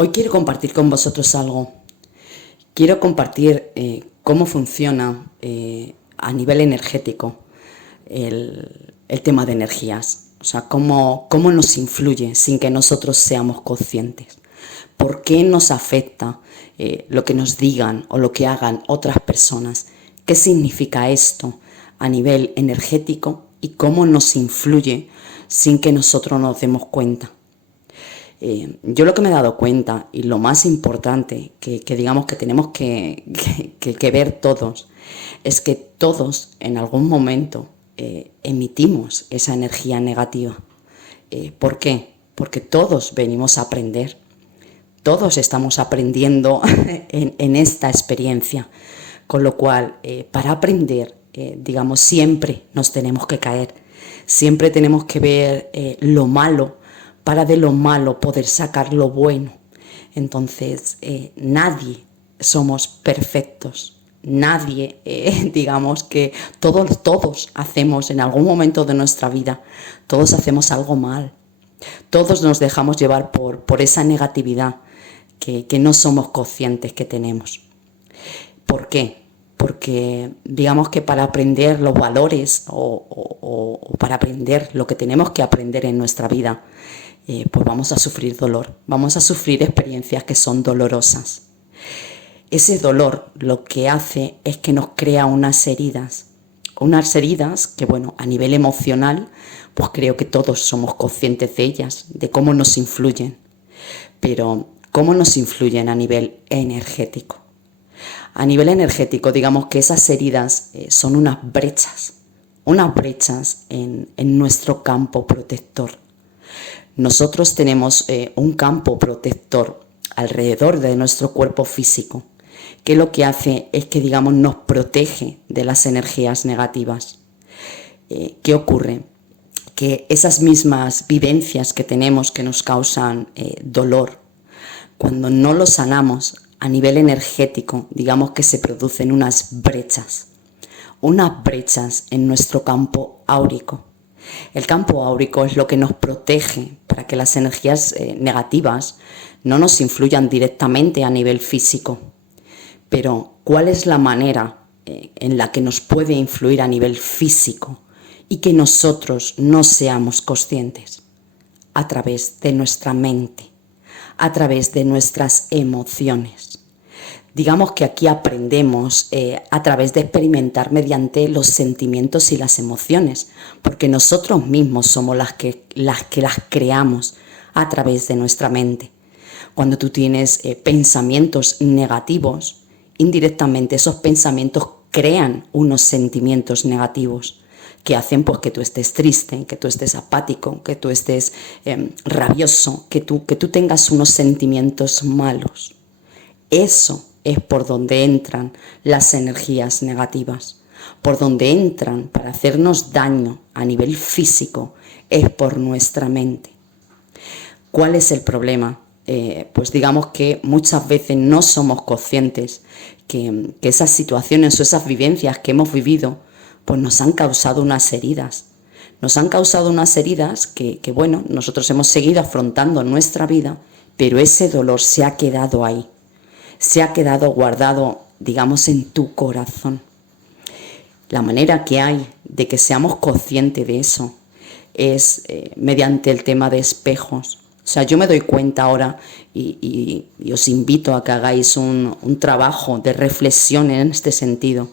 Hoy quiero compartir con vosotros algo. Quiero compartir cómo funciona a nivel energético el tema de energías. O sea, cómo nos influye sin que nosotros seamos conscientes. ¿Por qué nos afecta lo que nos digan o lo que hagan otras personas? ¿Qué significa esto a nivel energético y cómo nos influye sin que nosotros nos demos cuenta? Yo lo que me he dado cuenta y lo más importante que digamos que tenemos que ver todos es que todos en algún momento emitimos esa energía negativa. ¿Por qué? Porque todos venimos a aprender, todos estamos aprendiendo en esta experiencia, con lo cual para aprender digamos siempre nos tenemos que caer, siempre tenemos que ver lo malo para de lo malo poder sacar lo bueno. Entonces, nadie somos perfectos. Nadie, digamos que todos hacemos en algún momento de nuestra vida, todos hacemos algo mal. Todos nos dejamos llevar por esa negatividad que no somos conscientes que tenemos. ¿Por qué? Porque digamos que para aprender los valores o para aprender lo que tenemos que aprender en nuestra vida, pues vamos a sufrir dolor, vamos a sufrir experiencias que son dolorosas. Ese dolor lo que hace es que nos crea unas heridas que, bueno, a nivel emocional, pues creo que todos somos conscientes de ellas, de cómo nos influyen, pero cómo nos influyen a nivel energético. A nivel energético, digamos que esas heridas son unas brechas en nuestro campo protector. Nosotros tenemos un campo protector alrededor de nuestro cuerpo físico, que lo que hace es que, digamos, nos protege de las energías negativas. ¿Qué ocurre? Que esas mismas vivencias que tenemos que nos causan dolor, cuando no lo sanamos a nivel energético, digamos que se producen unas brechas en nuestro campo áurico. El campo áurico es lo que nos protege para que las energías negativas no nos influyan directamente a nivel físico. Pero, ¿cuál es la manera en la que nos puede influir a nivel físico y que nosotros no seamos conscientes? A través de nuestra mente, a través de nuestras emociones. Digamos que aquí aprendemos a través de experimentar mediante los sentimientos y las emociones, porque nosotros mismos somos las que las creamos a través de nuestra mente. Cuando tú tienes pensamientos negativos, indirectamente esos pensamientos crean unos sentimientos negativos que hacen pues que tú estés triste, que tú estés apático, que tú estés rabioso, que tú tengas unos sentimientos malos. Eso es por donde entran las energías negativas, por donde entran para hacernos daño a nivel físico, es por nuestra mente. ¿Cuál es el problema? Pues digamos que muchas veces no somos conscientes que esas situaciones o esas vivencias que hemos vivido pues nos han causado unas heridas. Nos han causado unas heridas que bueno, nosotros hemos seguido afrontando en nuestra vida, pero ese dolor se ha quedado ahí. Se ha quedado guardado, digamos, en tu corazón. La manera que hay de que seamos conscientes de eso es mediante el tema de espejos. O sea, yo me doy cuenta ahora y os invito a que hagáis un trabajo de reflexión en este sentido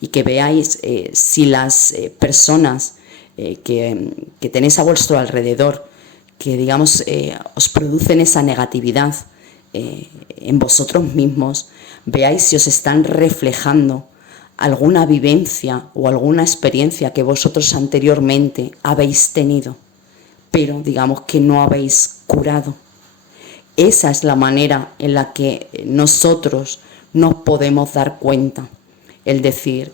y que veáis si las personas que tenéis a vuestro alrededor, que digamos os producen esa negatividad, en vosotros mismos, veáis si os están reflejando alguna vivencia o alguna experiencia que vosotros anteriormente habéis tenido, pero digamos que no habéis curado. Esa es la manera en la que nosotros nos podemos dar cuenta. Es decir,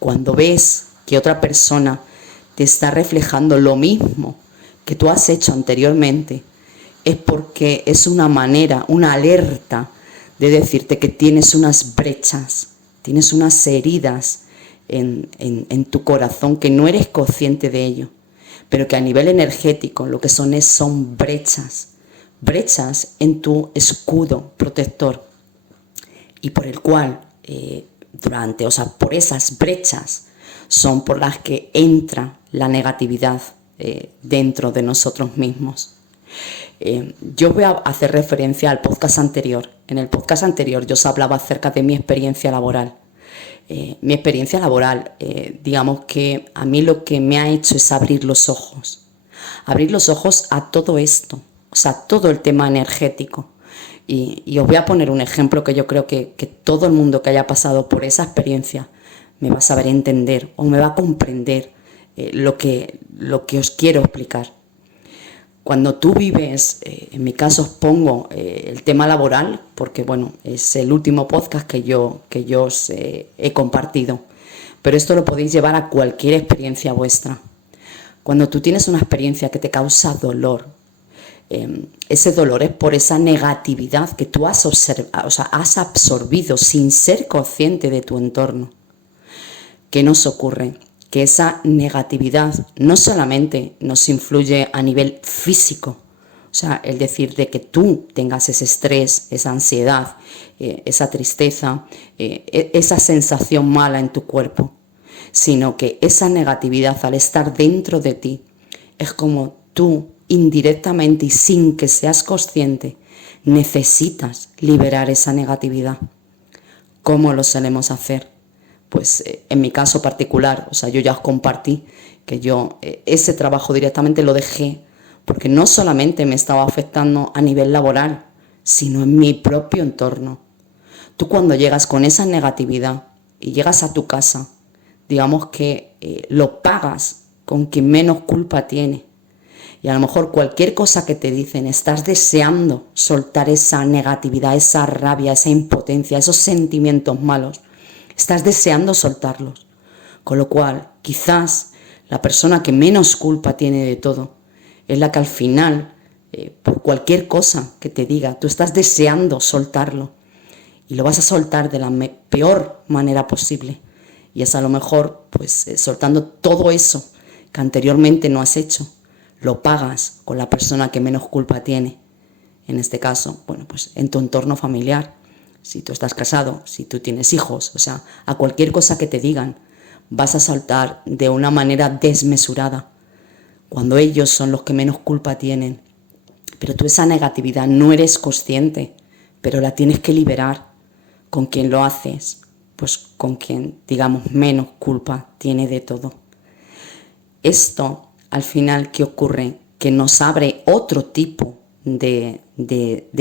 cuando ves que otra persona te está reflejando lo mismo que tú has hecho anteriormente, es porque es una manera, una alerta de decirte que tienes unas brechas, tienes unas heridas en tu corazón que no eres consciente de ello, pero que a nivel energético lo que son brechas brechas en tu escudo protector y por el cual por esas brechas son por las que entra la negatividad dentro de nosotros mismos. Yo voy a hacer referencia al podcast anterior. En el podcast anterior yo os hablaba acerca de mi experiencia laboral. Mi experiencia laboral, digamos que a mí lo que me ha hecho es abrir los ojos a todo esto, o sea, todo el tema energético. Y os voy a poner un ejemplo que yo creo que todo el mundo que haya pasado por esa experiencia me va a saber entender o me va a comprender lo que os quiero explicar. Cuando tú vives, en mi caso os pongo el tema laboral, porque bueno, es el último podcast que yo os he compartido, pero esto lo podéis llevar a cualquier experiencia vuestra. Cuando tú tienes una experiencia que te causa dolor, ese dolor es por esa negatividad que tú has absorbido sin ser consciente de tu entorno. ¿Qué nos ocurre? Que esa negatividad no solamente nos influye a nivel físico, o sea, el decir de que tú tengas ese estrés, esa ansiedad, esa tristeza, esa sensación mala en tu cuerpo, sino que esa negatividad al estar dentro de ti es como tú indirectamente y sin que seas consciente necesitas liberar esa negatividad. ¿Cómo lo solemos hacer? Pues en mi caso particular, o sea, yo ya os compartí que yo ese trabajo directamente lo dejé porque no solamente me estaba afectando a nivel laboral, sino en mi propio entorno. Tú cuando llegas con esa negatividad y llegas a tu casa, digamos que lo pagas con quien menos culpa tiene. Y a lo mejor cualquier cosa que te dicen, estás deseando soltar esa negatividad, esa rabia, esa impotencia, esos sentimientos malos. Estás deseando soltarlos. Con lo cual, quizás la persona que menos culpa tiene de todo es la que al final, por cualquier cosa que te diga, tú estás deseando soltarlo. Y lo vas a soltar de la peor manera posible. Y es a lo mejor, pues, soltando todo eso que anteriormente no has hecho. Lo pagas con la persona que menos culpa tiene. En este caso, bueno, pues en tu entorno familiar. Si tú estás casado, si tú tienes hijos, o sea, a cualquier cosa que te digan, vas a saltar de una manera desmesurada, cuando ellos son los que menos culpa tienen. Pero tú esa negatividad no eres consciente, pero la tienes que liberar. ¿Con quién lo haces? Pues con quien, digamos, menos culpa tiene de todo. Esto, al final, ¿qué ocurre? Que nos abre otro tipo de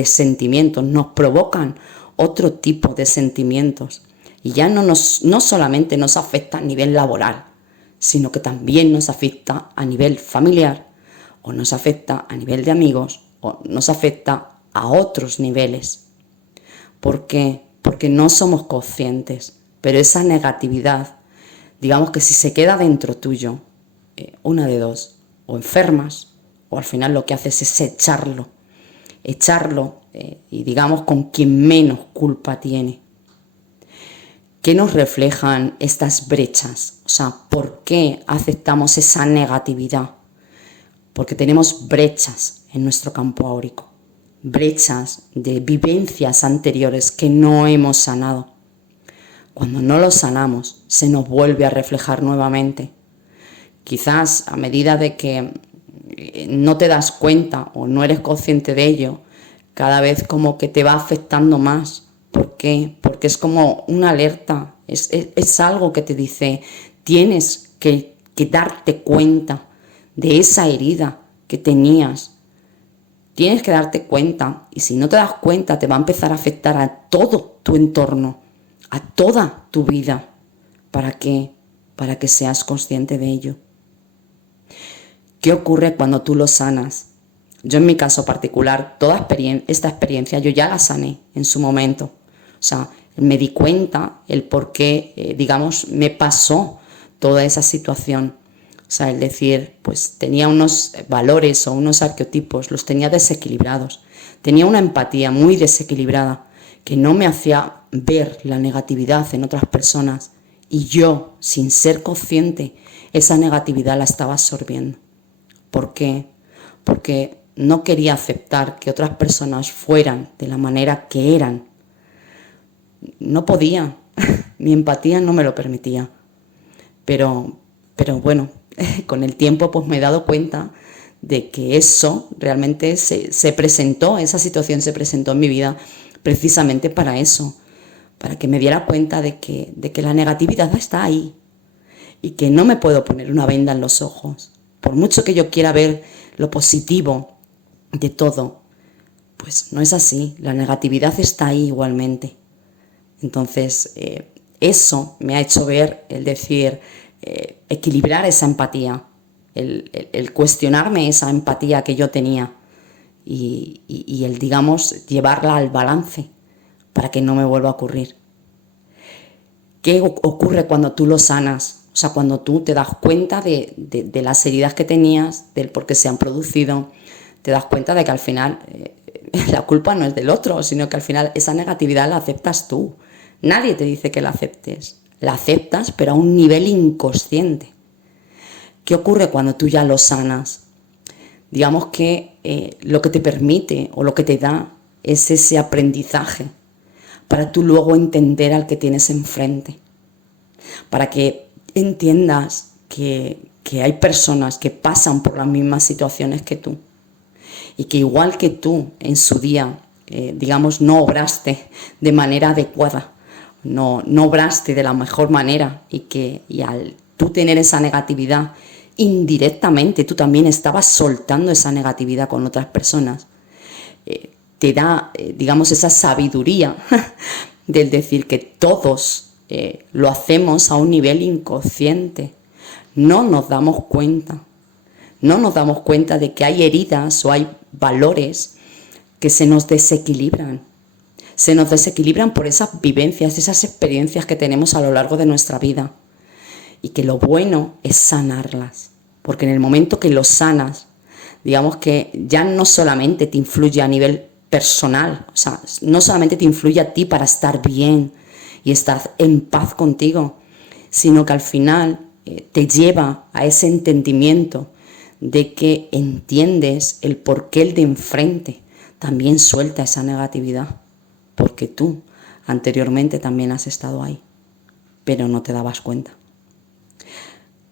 sentimientos, nos provocan otro tipo de sentimientos y ya no solamente nos afecta a nivel laboral, sino que también nos afecta a nivel familiar o nos afecta a nivel de amigos o nos afecta a otros niveles. ¿Por qué? Porque no somos conscientes, pero esa negatividad, digamos que si se queda dentro tuyo, una de dos, o enfermas o al final lo que haces es echarlo y digamos con quien menos culpa tiene. ¿Qué nos reflejan estas brechas? O sea, ¿por qué aceptamos esa negatividad? Porque tenemos brechas en nuestro campo áurico, brechas de vivencias anteriores que no hemos sanado. Cuando no lo sanamos, se nos vuelve a reflejar nuevamente. Quizás a medida de que no te das cuenta o no eres consciente de ello, cada vez como que te va afectando más. ¿Por qué? Porque es como una alerta, es algo que te dice, tienes que darte cuenta de esa herida que tenías. Tienes que darte cuenta y si no te das cuenta te va a empezar a afectar a todo tu entorno, a toda tu vida. ¿Para qué? Para que seas consciente de ello. ¿Qué ocurre cuando tú lo sanas? Yo en mi caso particular, esta experiencia yo ya la sané en su momento. O sea, me di cuenta el por qué, digamos, me pasó toda esa situación. O sea, el decir, pues tenía unos valores o unos arquetipos, los tenía desequilibrados. Tenía una empatía muy desequilibrada que no me hacía ver la negatividad en otras personas. Y yo, sin ser consciente, esa negatividad la estaba absorbiendo. ¿Por qué? Porque no quería aceptar que otras personas fueran de la manera que eran. No podía, mi empatía no me lo permitía. Pero bueno, con el tiempo pues me he dado cuenta de que eso realmente se presentó, esa situación se presentó en mi vida precisamente para eso, para que me diera cuenta de que la negatividad está ahí y que no me puedo poner una venda en los ojos. Por mucho que yo quiera ver lo positivo de todo, pues no es así, la negatividad está ahí igualmente. Entonces, eso me ha hecho ver, el decir, equilibrar esa empatía, el cuestionarme esa empatía que yo tenía y el, digamos, llevarla al balance para que no me vuelva a ocurrir. ¿Qué ocurre cuando tú lo sanas? O sea, cuando tú te das cuenta de las heridas que tenías, del por qué se han producido, te das cuenta de que al final la culpa no es del otro, sino que al final esa negatividad la aceptas tú. Nadie te dice que la aceptes. La aceptas, pero a un nivel inconsciente. ¿Qué ocurre cuando tú ya lo sanas? Digamos que lo que te permite o lo que te da es ese aprendizaje para tú luego entender al que tienes enfrente. Para que entiendas que hay personas que pasan por las mismas situaciones que tú y que igual que tú en su día, digamos, no obraste de manera adecuada, no obraste de la mejor manera y al tú tener esa negatividad, indirectamente tú también estabas soltando esa negatividad con otras personas. Te da, digamos, esa sabiduría del decir que todos lo hacemos a un nivel inconsciente. No nos damos cuenta. No nos damos cuenta de que hay heridas o hay valores que se nos desequilibran. Se nos desequilibran por esas vivencias, esas experiencias que tenemos a lo largo de nuestra vida. Y que lo bueno es sanarlas. Porque en el momento que lo sanas, digamos que ya no solamente te influye a nivel personal, o sea, no solamente te influye a ti para estar bien y estar en paz contigo, sino que al final te lleva a ese entendimiento de que entiendes el por qué el de enfrente también suelta esa negatividad. Porque tú anteriormente también has estado ahí, pero no te dabas cuenta.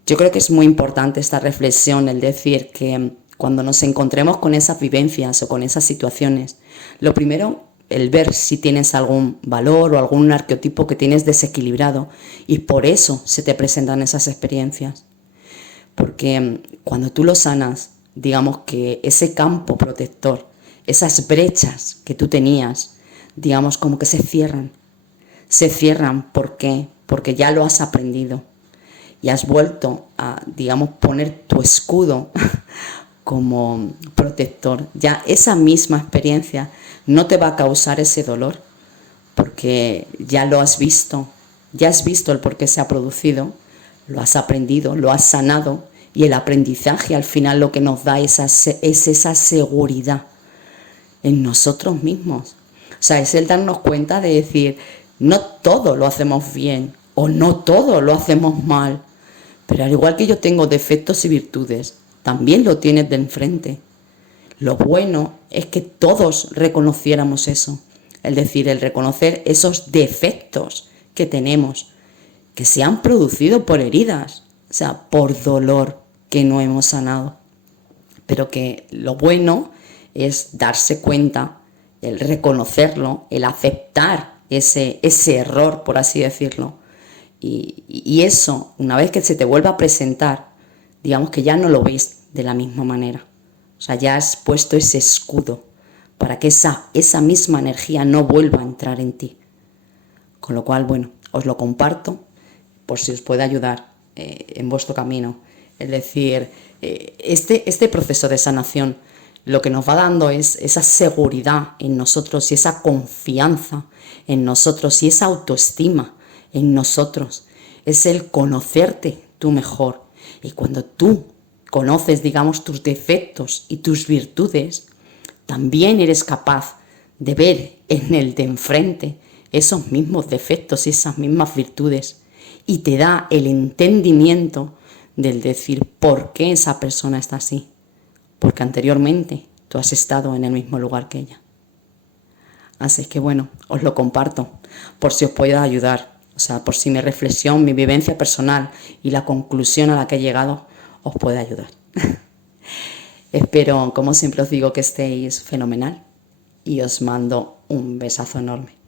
Yo creo que es muy importante esta reflexión, el decir que cuando nos encontremos con esas vivencias o con esas situaciones, lo primero, el ver si tienes algún valor o algún arquetipo que tienes desequilibrado y por eso se te presentan esas experiencias. Porque cuando tú lo sanas, digamos que ese campo protector, esas brechas que tú tenías, digamos como que se cierran. Se cierran, ¿por qué? Porque ya lo has aprendido y has vuelto a, digamos, poner tu escudo como protector. Ya esa misma experiencia no te va a causar ese dolor porque ya lo has visto, ya has visto el por qué se ha producido, lo has aprendido, lo has sanado y el aprendizaje al final lo que nos da es esa seguridad en nosotros mismos. O sea, es el darnos cuenta de decir, no todo lo hacemos bien o no todo lo hacemos mal, pero al igual que yo tengo defectos y virtudes, también lo tienes de enfrente. Lo bueno es que todos reconociéramos eso, es decir, el reconocer esos defectos que tenemos, que se han producido por heridas, o sea, por dolor que no hemos sanado. Pero que lo bueno es darse cuenta, el reconocerlo, el aceptar ese error, por así decirlo. Y eso, una vez que se te vuelva a presentar, digamos que ya no lo ves de la misma manera. O sea, ya has puesto ese escudo para que esa misma energía no vuelva a entrar en ti. Con lo cual, bueno, os lo comparto por si os puede ayudar en vuestro camino. Es decir, este proceso de sanación lo que nos va dando es esa seguridad en nosotros y esa confianza en nosotros y esa autoestima en nosotros. Es el conocerte tú mejor. Y cuando tú conoces, digamos, tus defectos y tus virtudes, también eres capaz de ver en el de enfrente esos mismos defectos y esas mismas virtudes. Y te da el entendimiento del decir por qué esa persona está así. Porque anteriormente tú has estado en el mismo lugar que ella. Así que bueno, os lo comparto por si os pueda ayudar, o sea, por si mi reflexión, mi vivencia personal y la conclusión a la que he llegado os puede ayudar. Espero, como siempre os digo, que estéis fenomenal y os mando un besazo enorme.